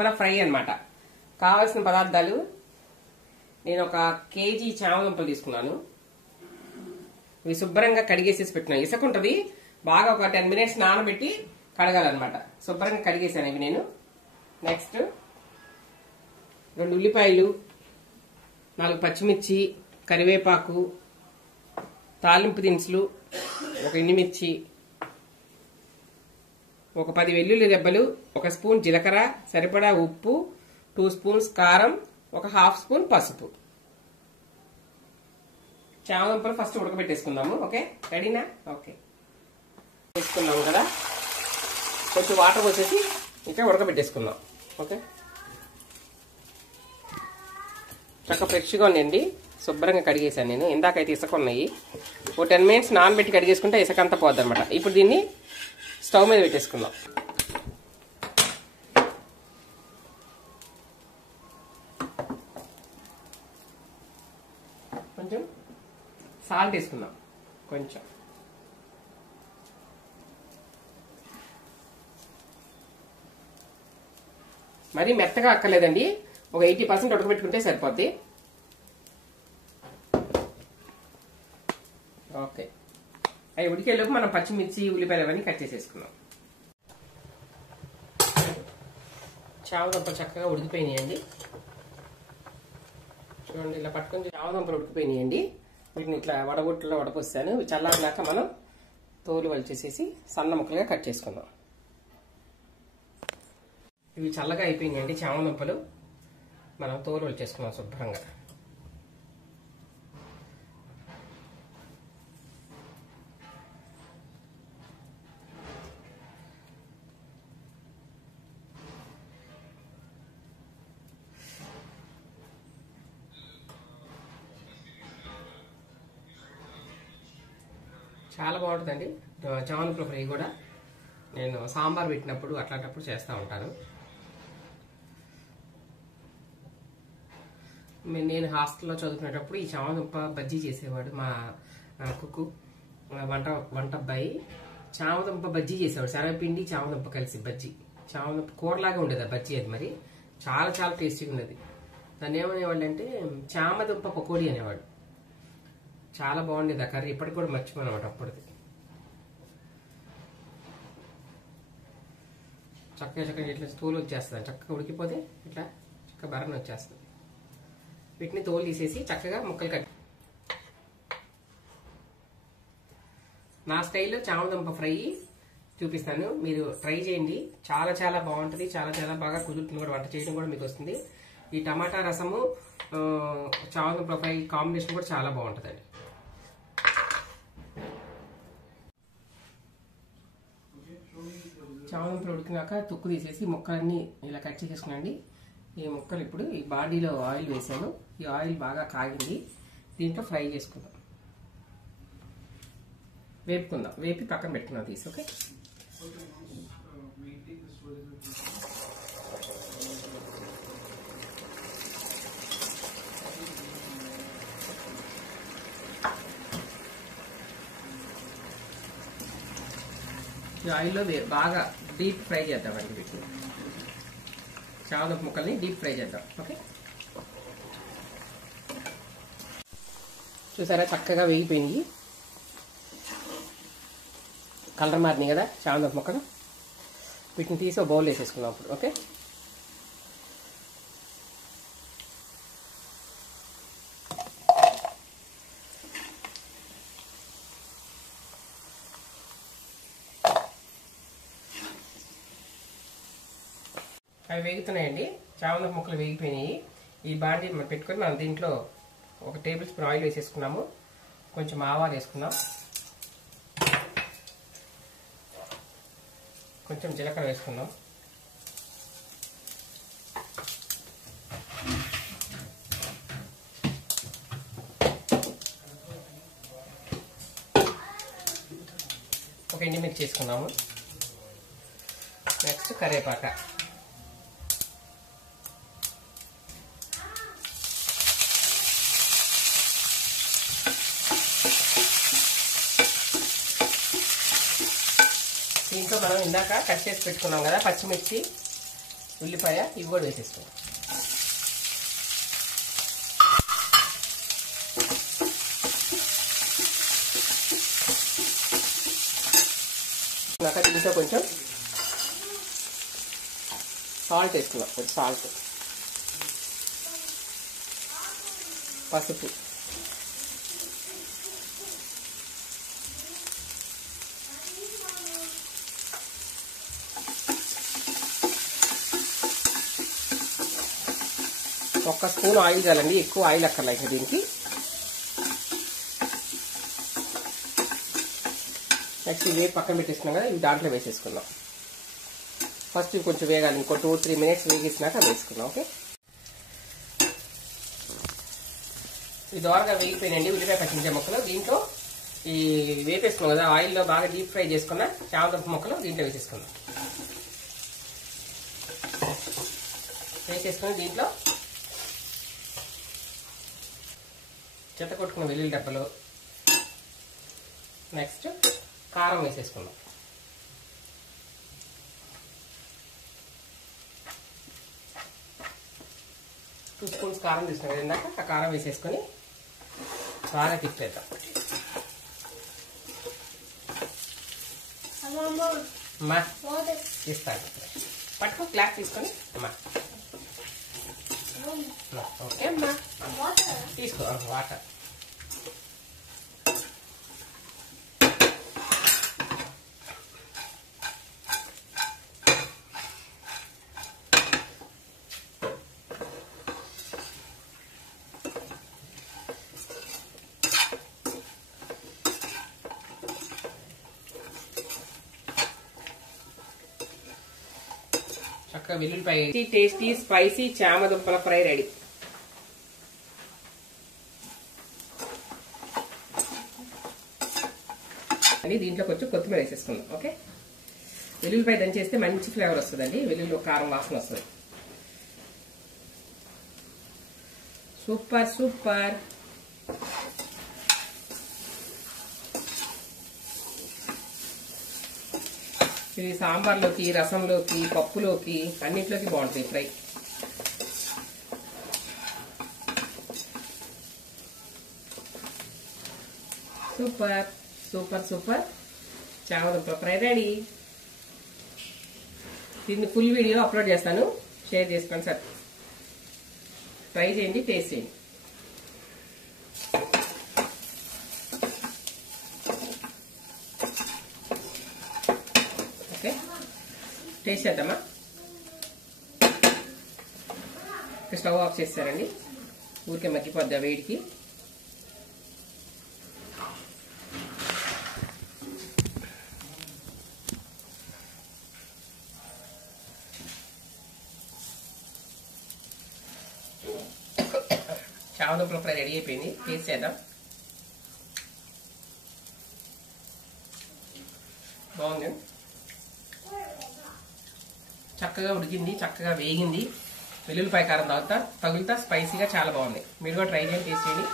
చామదుంపల fry అన్నమాట. కావాల్సిన పదార్థాలు, నేను 1 కేజీ చామదుంపలు తీసుకున్నాను. ఇవి శుభ్రంగా కడిగేసేసి పెట్టినాను. ఇసుక ఉంటుంది, బాగా ఒక 10 minutes నానబెట్టి కడగాలన్నమాట. శుభ్రంగా కడిగేసాను ఇవి నేను. నెక్స్ట్ 2 ఉల్లిపాయలు, 4 పచ్చిమిర్చి, కరివేపాకు, తాలింపు దినుసులు, 1 ఎండుమిర్చి, ఒక 10 వెల్లుల్లి రెబ్బలు, 1 స్పూన్ జీలకర్ర, సరిపడా ఉప్పు, 2 స్పూన్స్ కారం, 1/2 స్పూన్ పసుపు. చామదుంపలు ఫస్ట్ ఉడకబెట్టేసుకుందాము. ఓకే, రెడీనా? ఓకే, వేసుకున్నాము కదా, కొంచెం వాటర్ పోసేసి ఇంకా ఉడకబెట్టేసుకుందాం. ఓకే, చక్కగా ఫ్రెష్గా ఉన్నాయండి, శుభ్రంగా కడిగేసాను నేను. ఇందాకైతే ఇసుక ఉన్నాయి. ఓ 10 minutes నానబెట్టి కడిగేసుకుంటే ఇసుక అంతా పోద్ది అనమాట. ఇప్పుడు దీన్ని స్టవ్ మీద పెట్టేసుకుందాం. కొంచెం సాల్ట్ వేసుకుందాం, కొంచెం మరీ మెత్తగా అక్కర్లేదండి, ఒక 80% ఉడకబెట్టుకుంటే సరిపోద్ది. ఓకే, అవి ఉడికేలోపు మనం పచ్చిమిర్చి, ఉల్లిపాయలు అవన్నీ కట్ చేసేసుకున్నాం. చామదుంపలు చక్కగా ఉడికిపోయినాయండి. చూడండి, ఇలా పట్టుకొని చామదుంపలు ఉడికిపోయినాయండి. వీటిని ఇట్లా వడగొట్టులో వడపోసాను. చల్లారినాక మనం తోలు వలిచేసేసి సన్న ముక్కలుగా కట్ చేసుకుందాం. ఇవి చల్లగా అయిపోయినాయండి చామదుంపలు. మనం తోలు వలిచేసుకున్నాం శుభ్రంగా. చాలా బాగుంటుందండి చామదుంపల ఫ్రై కూడా. నేను సాంబార్ పెట్టినప్పుడు అట్లాంటప్పుడు చేస్తూ ఉంటాను. నేను హాస్టల్లో చదువుకునేటప్పుడు ఈ చామదుంప బజ్జీ చేసేవాడు మా కుక్కు, వంట అబ్బాయి. చామదుంప బజ్జీ చేసేవాడు, శనగపిండి చామదుంప కలిసి బజ్జీ. చామదుంప కూరలాగా ఉండేది ఆ బజ్జీ. అది మరి చాలా చాలా టేస్టీగా ఉండేది. దాన్ని ఏమనేవాళ్ళు అంటే చామదుంప పకోడీ అనేవాడు. చాలా బాగుండేది ఆ కర్రీ, ఇప్పటికి కూడా మర్చిపోయినమాట అప్పటిది. చక్కగా చక్కగా ఇట్లా తోలు వచ్చేస్తుంది, చక్కగా ఉడికిపోతే ఇట్లా చక్కగా బరణ వచ్చేస్తుంది. వీటిని తోలు తీసేసి చక్కగా ముక్కలు కట్టి, నా స్టైల్లో చామదుంప ఫ్రై చూపిస్తాను, మీరు ట్రై చేయండి. చాలా చాలా బాగుంటుంది, చాలా చాలా బాగా కుదురుతుంది కూడా. వంట చేయడం కూడా మీకు వస్తుంది. ఈ టమాటా రసము చామదుంప ఫ్రై కాంబినేషన్ కూడా చాలా బాగుంటుందండి. చామదుంపలు ఉడికినాక తుక్కు తీసేసి ముక్కలన్నీ ఇలా కట్ చేసేసుకునండి. ఈ ముక్కలు ఇప్పుడు ఈ బాడీలో ఆయిల్ వేసాను. ఈ ఆయిల్ బాగా కాగింది, దీంట్లో ఫ్రై చేసుకుందాం, వేపుకుందాం. వేపి పక్కన పెట్టుకుందాం తీసి. ఓకే, ఈ ఆయిల్లో బాగా డీప్ ఫ్రై చేద్దామండి వీటిని. చామదుంప ముక్కల్ని డీప్ ఫ్రై చేద్దాం. ఓకే, చూసారా చక్కగా వేగిపోయింది, కలర్ మారినాయి కదా చామదుంప ముక్కలు. వీటిని తీసి ఒక బౌల్ వేసేసుకున్నాం అప్పుడు. ఓకే, అవి వేగుతున్నాయండి, చామదుంప ముక్కలు వేగిపోయినాయి. ఈ బాండీ పెట్టుకొని మనం దీంట్లో 1 టేబుల్ స్పూన్ ఆయిల్ వేసేసుకున్నాము. కొంచెం ఆవాలు వేసుకుందాం, కొంచెం జీలకర్ర వేసుకుందాం, ఒక ఎండుమిర్చి వేసుకుందాము. నెక్స్ట్ కరివేపాక, దీంట్లో మనం ఇందాక కట్ చేసి పెట్టుకున్నాం కదా పచ్చిమిర్చి, ఉల్లిపాయ ఇవి కూడా వేసేసుకోండి. నాకు దీంట్లో కొంచెం సాల్ట్ వేసుకున్నాం, కొంచెం సాల్ట్, పసుపు, ఒక్క స్పూన్ ఆయిల్ చాలండి, ఎక్కువ ఆయిల్ అక్కర్లేదు దీనికి. నెక్స్ట్ ఇవి పక్కన పెట్టేసుకున్నాం కదా, ఇవి దాంట్లో వేసేసుకుందాం. ఫస్ట్ ఇవి కొంచెం వేగాలి, ఇంకో 2-3 మినిట్స్ వేగిస్తున్నాక వేసుకుందాం. ఓకే, ఇది దోరగా వేగిపోయినండి ఉల్లిపాయ పచ్చిమిరపకాయ ముక్కలు. దీంట్లో ఈ వేపేసుకున్నాం కదా, ఆయిల్లో బాగా డీప్ ఫ్రై చేసుకున్న చామదుంప ముక్కలు దీంట్లో వేసేసుకుందాం. వేసేసుకుని దీంట్లో చెత్త కొట్టుకున్న వెల్లుల్లి డబ్బలు, నెక్స్ట్ కారం వేసేసుకుందాం. టూ స్పూన్స్ కారం తీసుకున్నాం కదా ఇందాక, ఆ కారం వేసేసుకొని బాగా తిప్పేద్దాం. అమ్మా ఇస్తాను, పట్టుకో గ్లాస్ తీసుకొని. అమ్మా ఓకే అమ్మా తీసుకో వాటర్. చక్కగా వెల్లుల్లిపాయ, టేస్టీ స్పైసీ చామదుంపల ఫ్రై రెడీ. దీంట్లో కొంచెం కొత్తిమీర వేసేసుకుందాం. ఓకే, వెల్లుల్లిపాయ దంచేస్తే మంచి ఫ్లేవర్ వస్తుందండి, వెల్లుల్లి కారం వాసన వస్తుంది. Super super. ఇది సాంబార్లోకి, రసంలోకి, పప్పులోకి అన్నింటిలోకి బాగుంటుంది ఫ్రై. సూపర్ సూపర్ సూపర్ చామదుంప ఫ్రై రెడీ. దీన్ని ఫుల్ వీడియో అప్లోడ్ చేస్తాను, షేర్ చేసుకోండి సార్. ట్రై చేయండి, టేస్ట్ చేయండి. ఓకే, టేస్ట్ చేద్దామా? స్టవ్ ఆఫ్ చేస్తారండి, ఊరికే మగ్గిపోద్ది ఆ వేడికి. చామదుంపల ఫ్రై రెడీ అయిపోయింది, టేస్ట్ చేద్దాం. బాగుంది, చక్కగా ఉడికింది, చక్కగా వేగింది, వెల్లుల్లిపాయ కారం తగులుతా స్పైసీగా చాలా బాగుంది. మీరు కూడా ట్రై చేయండి, టేస్ట్ చేయండి.